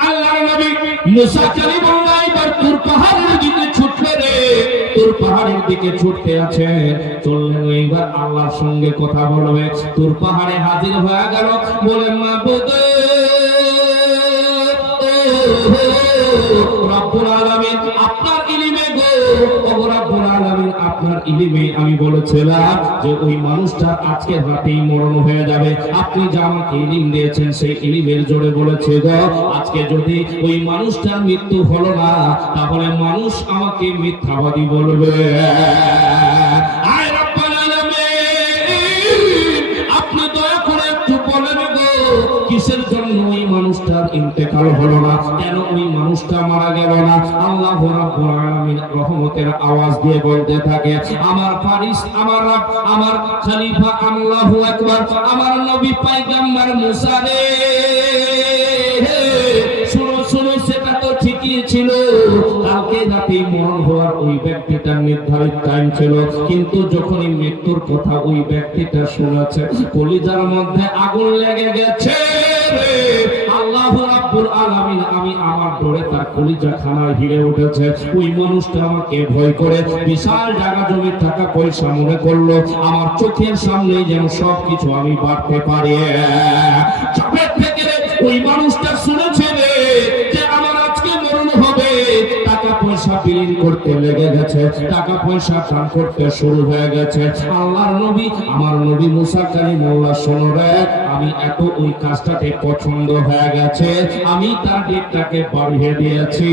আল্লাহর নবী মুসা কালিমুল্লাহ এবার তুর পাহাড়ের দিকে ছুটবে রে। তুর পাহাড়ের দিকে ছুটতে আছে, চললেন এইবার আল্লাহর সঙ্গে কথা বলবে। তুর পাহাড়ে হাজির হয়ে গেল, বলে মাবুদ রব্বুল আলামিন, আপনার ইলমে গো, ও রব্বুল আলামিন, আপনার ইলমে আমি বলেছিলাম যে ওই মানুষটা আজকে রাতেই মরণ হয়ে যাবে। আপনি যা আমাকে ইলম দিয়েছেন সেই ইলমের জোরে বলেছে গো, আজকে যদি ওই মানুষটার মৃত্যু হলো না, তাহলে মানুষ আমাকে মিথ্যাবাদী বলবে। আয় রব্বুল আলামিন, আপনি দয়া করে একটু বলেন গো, কিসের জন্য ওই মানুষটার ইন্তেকাল হলো না, কেন ওই মানুষটা মারা গেল না? আল্লাহ রাব্বুল আলামিন রহমতের আওয়াজ দিয়ে বলতে থাকে, আমার ফারিস, আমার রব, আমার খলিফা, আল্লাহু আকবার, আমার নবী পয়গম্বর মুসা রে, শুনো শুনো, সেটা তো ঠিকই ছিল, কালকে রাতে মরণ হওয়ার ওই ব্যক্তিটার নির্ধারিত টাইম ছিল, কিন্তু যখনই মৃত্যুর কথা ওই ব্যক্তিটা শুনেছে, কলিজার মধ্যে আগুন লেগে গেছে। আল্লাহ রাব্বুল আলামিন, আমি আমার ডরে তার কলিজা খানায় হিরে উঠেছে। ওই মানুষটা আমাকে ভয় করে বিশাল জায়গা জমি টাকা পয়সা মনে করলো, আমার চোখের সামনে যেন সবকিছু আমি বাড়তে পারি। চাপের থেকে ওই মানুষটা শুনেছে যে আমার আজকে মরণ হবে, টাকা পয়সা বিলীন করতে লেগে গেছে, টাকা পয়সা দান করতে শুরু হয়ে গেছে। আল্লাহর নবী, আমার নবী মুসা কালিমুল্লাহ, শোনো রে, আমি এত ওই কাজটাতে পছন্দ হয়ে গেছে, আমি তার ডেটটাকে বাড়িয়ে দিয়েছি।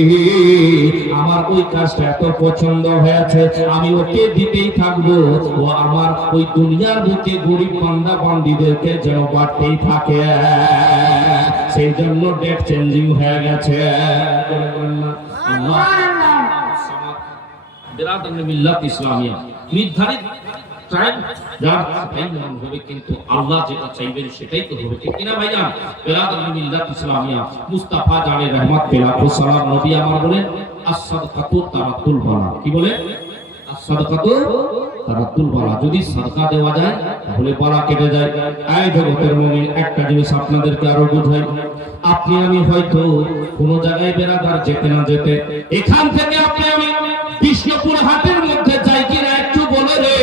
আমার ওই কাজটা এত পছন্দ হয়েছে, আমি ওকে দিতেই থাকবো। ও আমার ওই দুনিয়ার বুকে গরিব বান্দা বান্দিদেরকে যেন বাড়তেই থাকে, সেই জন্য ডেট চেঞ্জিং হয়ে গেছে। নির্ধারিত টাইম যার টাইম হবে, কিন্তু আল্লাহ যেটা চাইবেন সেটাই তো হবে, ঠিক কিনা ভাইজান? বেরাদার মিল্লাত ইসলামিয়া, মুস্তাফা জানে রহমত পেলাতু সালাম নবী আমার বলেন, as-সাদকাতু তারাতুল বালা। কি বলে? as-সাদকাতু তারাতুল বালা। যদি সাদকা দেওয়া যায় তাহলে বালা কেটে যায়। এই জগতের মুমিন, একটা জিনিস আপনাদেরকে আরো বুঝাই, আপনি আমি হয়তো কোনো জায়গায় বেরাদার যেতে না যেতে, এখান থেকে আপনি আমি বিষ্ণুপুর হাটের মধ্যে যাই কিনা একটু বলে রে।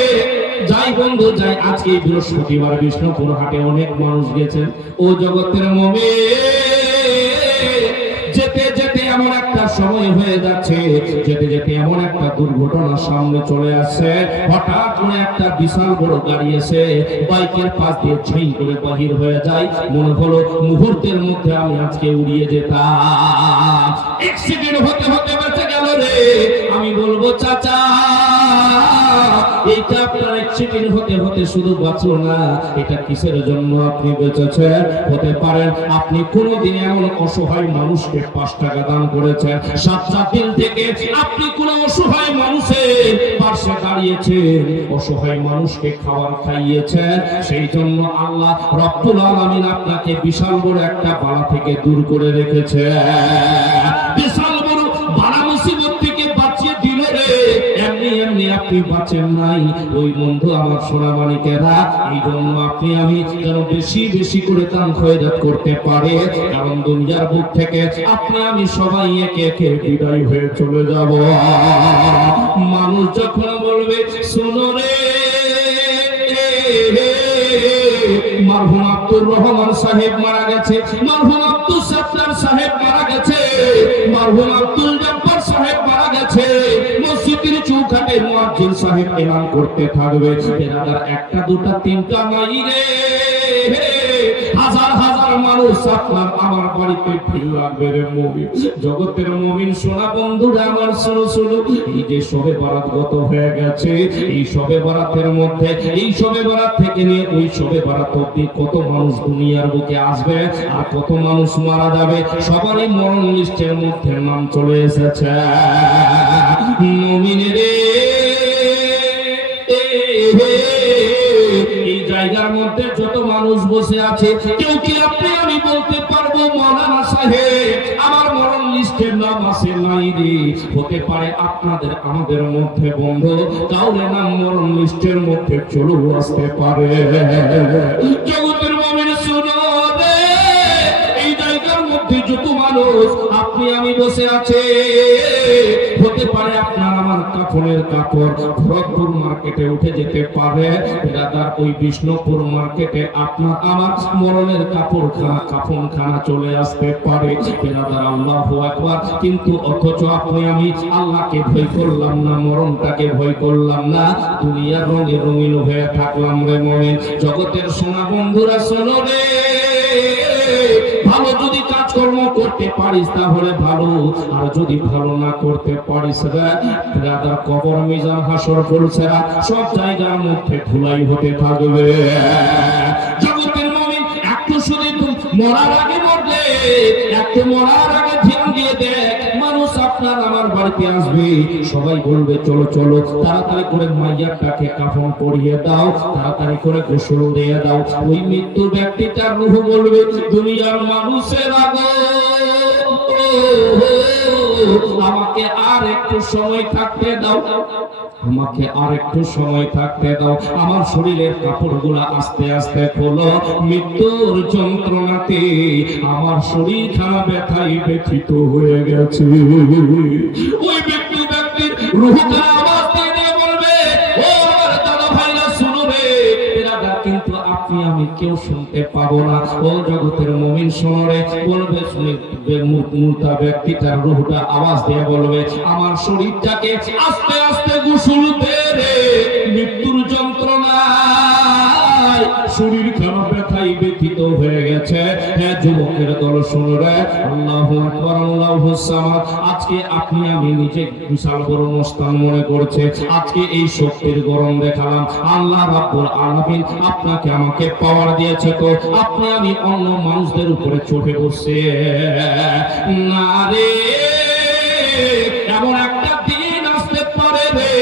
যাই বন্ধু যাই, আজকে বৃহস্পতিবার বিষ্ণুপুর হাটে অনেক মানুষ গেছেন। ও জগতের মুমিন, যেতে যেতে এমন একটা সময় হয়ে যাচ্ছে, যেতে যেতে এমন একটা দুর্ঘটনা সামনে চলে আসছে, হঠাৎ করে একটা বিশাল বড় গাড়ি এসে বাইকের পাশ দিয়ে ঝাই করে বাহির হয়ে যায়। মনে হলো মুহূর্তের মধ্যে আমি আজকে উড়িয়ে যেতাম। অ্যাক্সিডেন্ট হতে হতে বেঁচে গেল রে। আমি বলবো চাচা, এইটা আপনার অ্যাক্সিডেন্ট হতে হতে শুধু বাঁচলো না, এটা কিসের জন্য আপনি বেঁচেছেন? হতে পারেন আপনি কোনোদিন এমন অসহায় মানুষকে 5 টাকা দান করেছেন, সাতটা দিন থেকে আপনি কোন অসহায় মানুষের পাশে দাঁড়িয়েছেন, অসহায় মানুষকে খাবার খাইয়েছেন, সেই জন্য আল্লাহ রব্বুল আলামিন আপনাকে বিশাল বড় একটা বালা থেকে দূর করে রেখেছে, বিশাল বড় বালা মুসিবত থেকে বাঁচিয়ে দিল রে। এমনি এমনি আপনি বাঁচেন নাই ওই বন্ধু আমার সোনা মানিকেরা। এই জন্য আপনি আমি যেন বেশি বেশি করে দান খয়রাত করতে পারে, কারণ দুনিয়ার বুক থেকে আপনি আমি সবাই একে একে বিদায় হয়ে চলে যাব। মানুষ যখন বলবে শোনো রে, মারহুম আব্দুর রহমান সাহেব মারা গেছে, মারহুম আব্দুল সত্তার সাহেব মারা গেছে, মরহুম আব্দুল জব্বার সাহেব মারা গেছে, মসজিদের চৌকাঠে মুয়াজ্জিন সাহেব এলান করতে থাকবে, বেরাদার একটা দুটা তিনটা নাই রে, হাজার হাজার মানুষ আপনার আমার বাড়িতে ভিড় লাগবে রে মুমিন, জগতের মুমিন সোনা বন্ধুরা আমার, শোনো শোনো, এই যে শবে বরাত গত হয়ে গেছে, এই শবে বরাতের মধ্যে, এই শবে বরাত থেকে নিয়ে ওই শবে বরাত অবধি কত মানুষ দুনিয়ার বুকে আসবে আর কত মানুষ মারা যাবে, সবারই মরণ লিস্টের মধ্যে নাম চলে এসেছে। মুমিন রে, এই জায়গার মধ্যে যত মানুষ বসে আছে, কেউ কি আপনি আমি বলতে পারবো মাওলানা সাহেব আমার মরণ লিস্টের নাম আছে নাই রে? হতে পারে আপনাদের আমাদের মধ্যে বন্ধু কাউরে নাম মরণ লিস্টের মধ্যে চলে আসতে পারে। জগতের মুমিন শুনো রে, এই জায়গার মধ্যে যত মানুষ আপনি আমি বসে আছে, হতে পারে আপনার আমার কাপড়ের কাপড় ভরতপুর মার্কেটে উঠে যেতে পারে, দাদার ওই বিষ্ণুপুর মার্কেটে আপনার আমার মরণের কাপড় খানা কাফন খানা চলে আসতে পারে, দাদার আল্লাহু আকবার। কিন্তু অথচ আপনি আমি আল্লাহকে ভয় করলাম না, মরণটাকে ভয় করলাম না, দুনিয়ার রঙে রঙিন হয়ে থাকলাম রে মুমিন। জগতের সোনা বন্ধুরা শোনো রে, ভালো যদি কাজকর্ম করতে পারিস তাহলে ভালো, আর যদি ভালো না করতে পারিস রাদার কবর মিজান হাসর ফুলসেরা সব জায়গার মধ্যে ধুলাই হতে থাকবে। জগতের মুমিন একটু শুধু মরার আগে মরলে, একটু মরার আগে ধ্যান দিয়ে দেখ, মানুষ আপনার আমার বাড়িতে আসবে, সবাই বলবে চলো চলো তাড়াতাড়ি করে মাইয়াটাকে কাফন পরিয়ে দাও, তাড়াতাড়ি করে গোসল দিয়ে দাও। ওই মৃত্যু ব্যক্তিটার রূহ বলবে দুনিয়ার মানুষের আগে আমাকে আর একটু সময় থাকতে দাও, আমাকে আর একটু সময় থাকতে দাও, আমার শরীরের কাপড়গুলো আস্তে আস্তে খোলো, মৃত্যুর যন্ত্রণাতে আমার শরীর খারাপ ব্যথায় ব্যথিত হয়ে গেছে। ওই মৃত্যু ব্যক্তির রূহটা আওয়াজ দিয়ে বলবে, ও আমার দাদা ভাইরা শুনো রে, এরা কিন্তু আপনি আমি কেউ শুনতে পাবো না। ও জগতের মুমিন শোনো রে, বলবে মৃত্যু ব্যক্তিটার রূহটা আওয়াজ দিয়ে বলবে, আমার শরীরটাকে আস্তে আস্তে গোসল দে রে, মৃত্যুর যন্ত্রণায় শরীর খারাপ ব্যথায় ব্যথিত হয়ে গেছে। হ্যাঁ যুবকের দল শোনো রে, আল্লাহু আকবার আল্লাহু সামাদ। আজকে আপনি আমি নিজে বিশাল বড় অনুষ্ঠান মনে করছে, আজকে এই শক্তির গরম দেখালাম, আল্লাহ রাব্বুল আলামিন আপনাকে আমাকে পাওয়ার দিয়েছে, তো আপনি আমি অন্য মানুষদের উপরে চড়ে বসছে না রে। এমন একটা দিন আসতে পারে রে,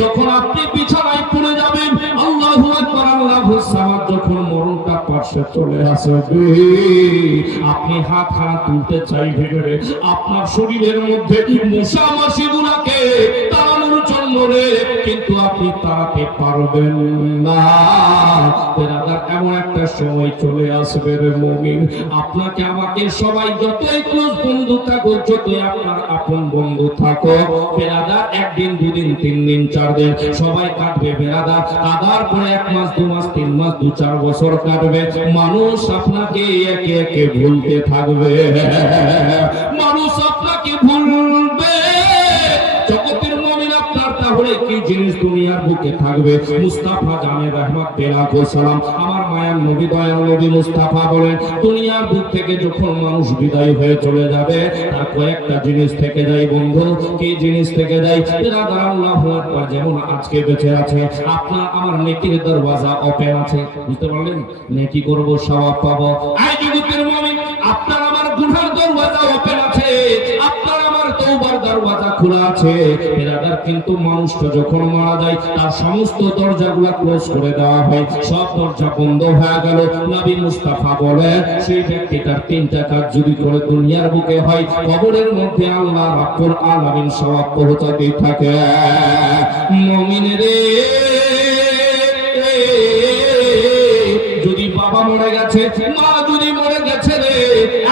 যখন আপনি বিছানায় পড়ে যাবেন, আল্লাহু আকবার আল্লাহু সামাদ, যখন মরণটা পাশে চলে আসবে, আপনি হাত হাত তুলতে চাইবেন রে, আপনার শরীরের মধ্যে মশা মাছিগুলোকে তাড়ানোর জন্য রে, কিন্তু আপনি তাড়াতে পারবেন না। এমন একটা সময় চলে আসবে রে মুমিন, আপনাকে আমাকে সবাই যতই ক্লোজ বন্ধু থাকো, যতই আপনার আপন বন্ধু থাকো, বেরাদার একদিন দুদিন তিন দিন চার দিন সবাই কাটবে বেরাদার, কাদার পরে 1 মাস 2 মাস 3 মাস 2-4 বছর কাটবে, মানুষ আপনাকে একে একে ভুলতে থাকবে, মানুষ আপনাকে ভুলবে। জগতের মুমিন আপনার তাহলে কি জিনিস দুনিয়ার বুকে থাকবে? মুস্তাফা জানে রহমত আলাইহিস সালাম, আমার মায়ার নবী দয়াল নবী মুস্তাফা বলেন, দুনিয়ার বুক থেকে যখন মানুষ বিদায় হয়ে চলে যাবে, তার কয়েকটা জিনিস থেকে যায় বন্ধু। কি জিনিস থেকে যায়? বিরাদার আল্লাহু আকবার, যেমন আজকে বেঁচে আছে, আপনার আমার নেকির দরওয়াজা ওপেন আছে, বুঝতে পারলেন? নেকি করব, সওয়াব পাবো। এই জগতের মুমিন আপনার আমার গুনার দরওয়াজা ওপেন আছে, আপনার আমার তওবার দরওয়াজা খোলা আছে। বিরাদার কিন্তু মানুষটা যখন মারা যায়, তার সমস্ত দরজাগুলো ক্লোজ করে দেওয়া হয়, সব দরজা বন্ধ হয়ে গেল। নবী মুস্তাফা বলে, সেই ব্যক্তিটার 3টা কাজ যদি করে দুনিয়ার বুকে হয়, কবরের মধ্যে আল্লাহ রাব্বুল আলামিন সওয়াব পৌঁছাতে থাকে। মুমিন রে, যদি বাবা মরে গেছে, মা যদি মরে গেছে রে,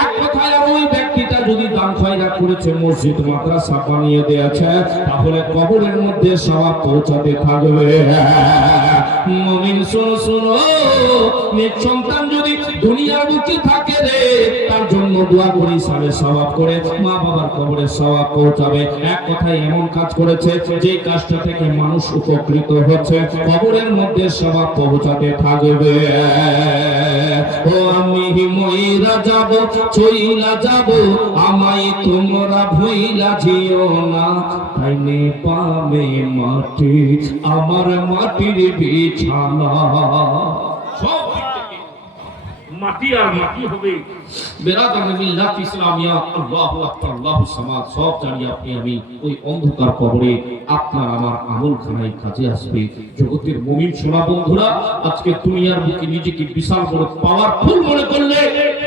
এক কথায় ওই ব্যক্তিটা যদি দান খয়রাত করেছে, মসজিদ মাদ্রাসা বানিয়ে দিয়েছে, তাহলে কবরের মধ্যে সওয়াব পৌঁছাতে থাকবে। মুমিন শোনো শোনো, নিজ সন্তান যদি দুনিয়ার বুকে থাকে রে, তার জন্য দোয়া করি সালে সওয়াব করে মা বাবার কবরে সওয়াব পৌঁছাবে। এক কথায় এমন কাজ করেছে যে কাজটা থেকে মানুষ উপকৃত হচ্ছে, কবরের মধ্যে সওয়াব পৌঁছাতে থাকবে। ও আমি মইরা যাব চইলা যাব, আমায় তোমরা ভুইলা যেও না, তাইনে পাবে মাটি আমার মাটির বিছানা। সব মাটি আর মাটি হবে। বেরাদার মিল্লাত ইসলামিয়া, আল্লাহু আকবার, আল্লাহু সামাদ, সব জানি আপনি আমি ওই অন্ধকার কবরে আপনার আমার আমলখানায় কাজে আসবে। জগতের মুমিন সোনা বন্ধুরা, আজকে দুনিয়ার বুকে নিজেকে বিশাল বড় পাওয়ারফুল মনে করলে,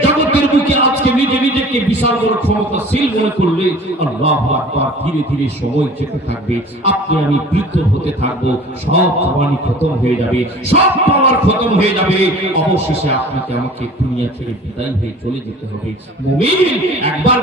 জগতের বুকে আজকে নিজেকে বিশাল বড় ক্ষমতাশীল মনে করলে, আল্লাহু আকবার, ধীরে ধীরে সময় যেতে থাকবে, আপনি আমি বৃদ্ধ হতে থাকবো, সব জওয়ানি খতম হয়ে যাবে, সব পাওয়ার খতম হয়ে যাবে, অবশেষে আপনাকে আমাকে দুনিয়া ছেড়ে বিদায় হয়ে চলে যেতে হবে। মুমিন একবার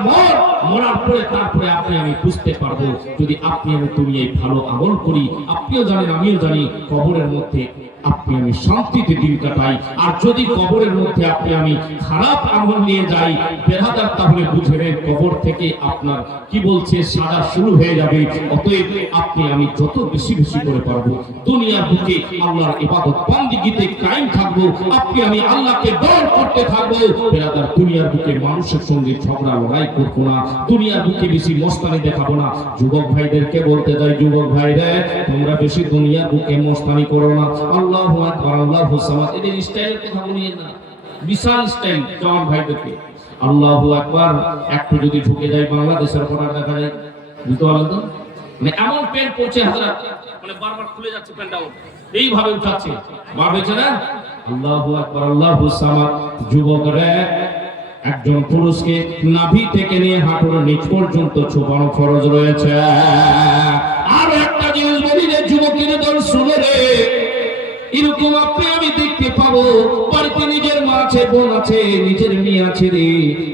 মরার পরে তারপরে আপনি আমি বুঝতে পারবো, যদি আপনি আমি দুনিয়ায় ভালো আমল করি, আপনিও জানেন আমিও জানি, কবরের মধ্যে আপনি আমি শান্তিতে দিন কাটাই। আর যদি কবরের মধ্যে আপনি আমি খারাপ আমল নিয়ে যাই বেরাদার, তাহলে বুঝে নেন কবর থেকে আপনার কি বলছে সাজা শুরু হয়ে যাবে। অতএব আপনি আমি যত বেশি বেশি করে পারবো দুনিয়ার বুকে আল্লাহর ইবাদত বান্দিগিতে কায়েম থাকবো, আপনি আমি আল্লাহকে ডর করতে থাকবো। বেরাদার, দুনিয়ার বুকে মানুষের সঙ্গে ঝগড়া লড়াই করবো না, দুনিয়ার বুকে বেশি মস্তানি দেখাবো না। যুবক ভাইদেরকে বলতে চাই, যুবক ভাইরা তোমরা বেশি দুনিয়ার বুকে মস্তানি করো না। আল্লাহু আকবার, আল্লাহু সামাদ, এদের স্টাইলের কথা বলিয়েন না, বিশাল স্টাইল জওয়ান ভাইদেরকে। আল্লাহু আকবার, একটু যদি ঝুঁকে যায় বাংলাদেশের বর্ডার দেখা যায়, বুঝতে পারলেন তো? মানে এমন প্যান্ট পরছে হযরত, মানে বারবার খুলে যাচ্ছে প্যান্টটা, এইভাবে উঠাচ্ছে, ভাবেছে না? আল্লাহু আকবার, আল্লাহু সামাদ। যুবকরা, একজন পুরুষকে নাভি থেকে নিয়ে হাঁটুর নিচ পর্যন্ত ছোপানো ফরজ রয়েছে। আর একটা জিনিস বলি রে যুবকের দল, শুনে রে, এরকম আপনি আমি দেখতে পাবো, বাড়িতে নিজের মা আছে, বোন আছে, নিজের মেয়ে আছে রে,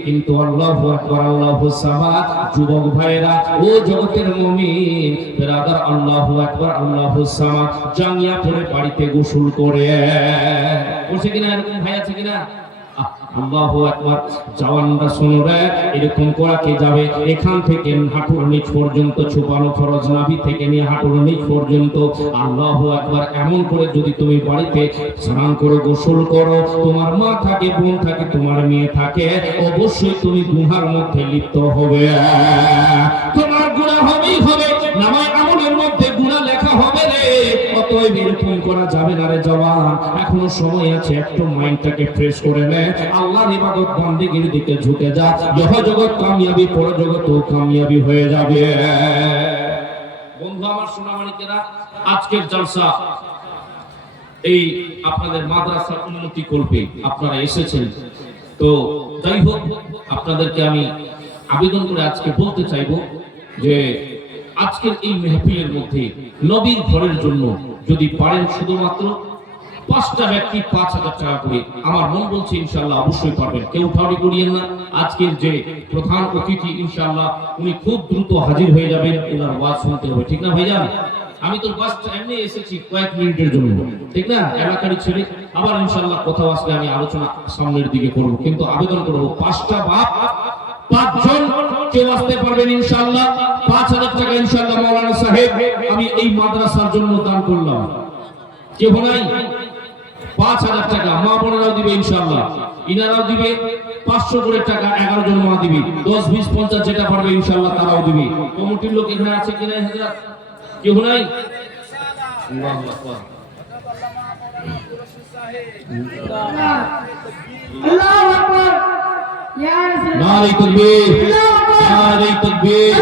কিন্তু আল্লাহু আকবার, আল্লাহু সামাদ। যুবক ভাইরা ও জগতের মুমিন বেরাদার, আল্লাহু আকবার, আল্লাহু সামাদ, জাঙ্গিয়া পরে বাড়িতে গোসল করে বসে কিনা, এরকম ভাই আছে কিনা? আল্লাহু আকবার। জওয়ানরা শোনো রে, এরকম করা কে যাবে? এখান থেকে হাঁটুর নিচ পর্যন্ত ছোপানো ফরজ, নাভি থেকে নিয়ে হাঁটুর নিচ পর্যন্ত। আল্লাহু আকবার। এমন করে যদি তুমি বাড়িতে স্নান করো, গোসল করো, তোমার মা থাকে, বোন থাকে, তোমার মেয়ে থাকে, অবশ্যই তুমি গুনার মধ্যে লিপ্ত হবে, তোমার গুনাহ হবেই হবে, নামায় আমলের মধ্যে গুনাহ লেখা হবে রে। অতএব এরকম করা যাবে না রে জওয়ান, এখনো সময় আছে, একটু মাইন্ডটাকে ফ্রেশ করে নে, আল্লাহর ইবাদত বান্দিগির দিকে ঝুঁকে যা, ইহ জগৎ কামিয়াবি, পরজগতেও কামিয়াবি হয়ে যাবে। বন্ধু আমার সোনামানিকেরা, আজকের জলসা এই আপনাদের মাদ্রাসার উন্নতি কল্পে আপনারা এসেছেন, তো যাই হোক আপনাদেরকে আমি আবেদন করে আজকে বলতে চাইবো যে আজকের এই মেহফিলের মধ্যে নবীর ঘরের জন্য যদি পারেন শুধুমাত্র 5টা ব্যক্তি 5000 টাকা করে, আমার মন বলছে ইনশাআল্লাহ অবশ্যই পারবেন, কেউ ঠাউরি করিয়েন না। আজকের যে প্রধান অতিথি ইনশাআল্লাহ উনি খুব দ্রুত হাজির হয়ে যাবেন, ওনার ওয়াজ শুনতে হবে, ঠিক না ভাইজান? আমি তো বাস এমনি এসেছি কয়েক মিনিটের জন্য, ঠিক না? এলাকারই ছেলে, আবার ইনশাআল্লাহ কোথাও আসলে আমি আলোচনা সামনের দিকে করব, কিন্তু আবেদন করব 5টা বাপ 5 জন কেউ আসতে পারবেন ইনশাআল্লাহ। 5000 টাকা ইনশাআল্লাহ মাওলানা সাহেব আমি এই মাদ্রাসার জন্য দান করলাম। কেউ নাই? 5000 টাকা মা বোনেরাও দিবে ইনশাআল্লাহ, ইনারাও দিবে 500 করে টাকা, 11 জন মা দিবে, 10 20 50 যেটা পারবে ইনশাআল্লাহ তারাও দিবে। কমিটির লোক এখানে আছে কি নাই হযরত? কেউ নাই? আল্লাহু আকবার, আল্লাহু আকবার, নারে তাকবীর, নারে তাকবীর।